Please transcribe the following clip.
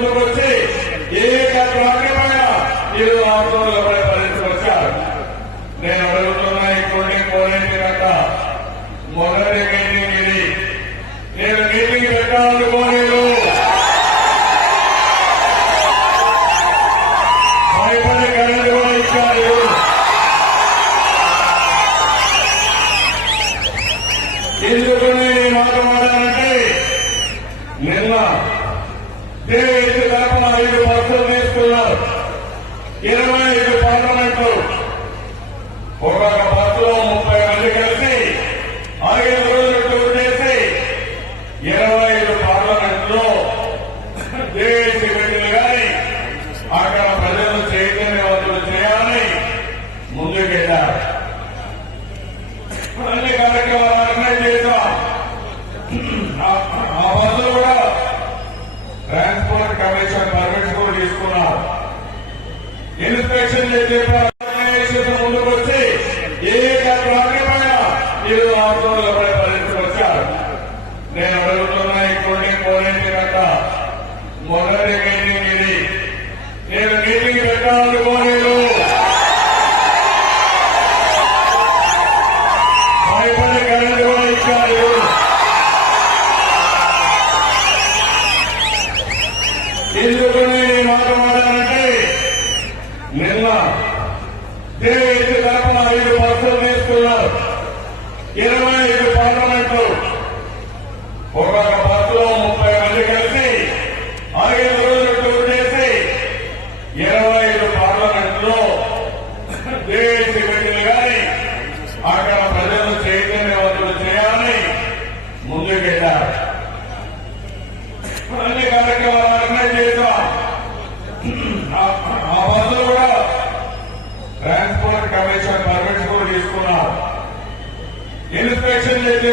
ముందుకు వచ్చి ఏ రాకపోయినా మీరు ఆందోళనపడే పరిస్థితి వచ్చారు. నేను అడుగుతున్నా ఇంకొన్ని కోరేంటి కనుక మొదటి మీటింగ్ ఇది. నేను మీటింగ్ పెట్టాలనుకోలేదు. భయపడి కరెంట్ కూడా ఇచ్చారు. ఎందుకు నేను మాట్లాడానంటే నిన్న దేశ తరఫున 5 బస్సులు తీసుకున్నారు. 25 పార్లమెంట్లు ఒక్కొక్క బస్సులో 30 మంది కలిసి 5 రోజులు టూర్ చేసి 25 పార్లమెంట్లో దేశ బిడ్డలు కానీ అక్కడ ప్రజలను చైతన్యవంతులు చేయాలని ముందుకెళ్లారు. అన్ని కార్యక్రమాలు ఆర్గనైజ్ చేశాం. ఆ బస్సులు కూడా ట్రాన్స్పోర్ట్ కమిషన్ పర్మిట్స్ కూడా తీసుకున్నారు. ఇన్స్పెక్షన్ చేసే ముందుకు వచ్చి ఏ రాకపోయినా మీరు ఆందోళనపడే పరిస్థితి వచ్చారు. నేను అడుగుతున్నా ఇంకొన్ని కోరేంటి కనుక మొదటి మీటింగ్ ఇది. నేను మీటింగ్ పెట్టాలనుకోలేదు. భయపడి కరెంట్ కూడా ఇచ్చారు. ఎందుకు నేను మాట్లాడానంటే నిన్న దేశ తరఫున 5 బస్సులు తీసుకున్నారు. 25 పార్లమెంట్లు ఒక్కొక్క బస్సులో 30 మంది కలిసి 5 రోజులు టూర్ చేసి 25 పార్లమెంట్లో దేశ బిడ్డలు కానీ అక్కడ ప్రజలను చైతన్యవంతులు చేయాలని ముందుకెళ్లారు. అన్ని కార్యక్రమాలు ఆర్గనైజ్ చేశాం. ఆ బస్సులు కూడా ట్రాన్స్పోర్ట్ కమిషన్ పర్మిట్స్ కూడా తీసుకున్నారు. ఇన్స్పెక్షన్ చేసే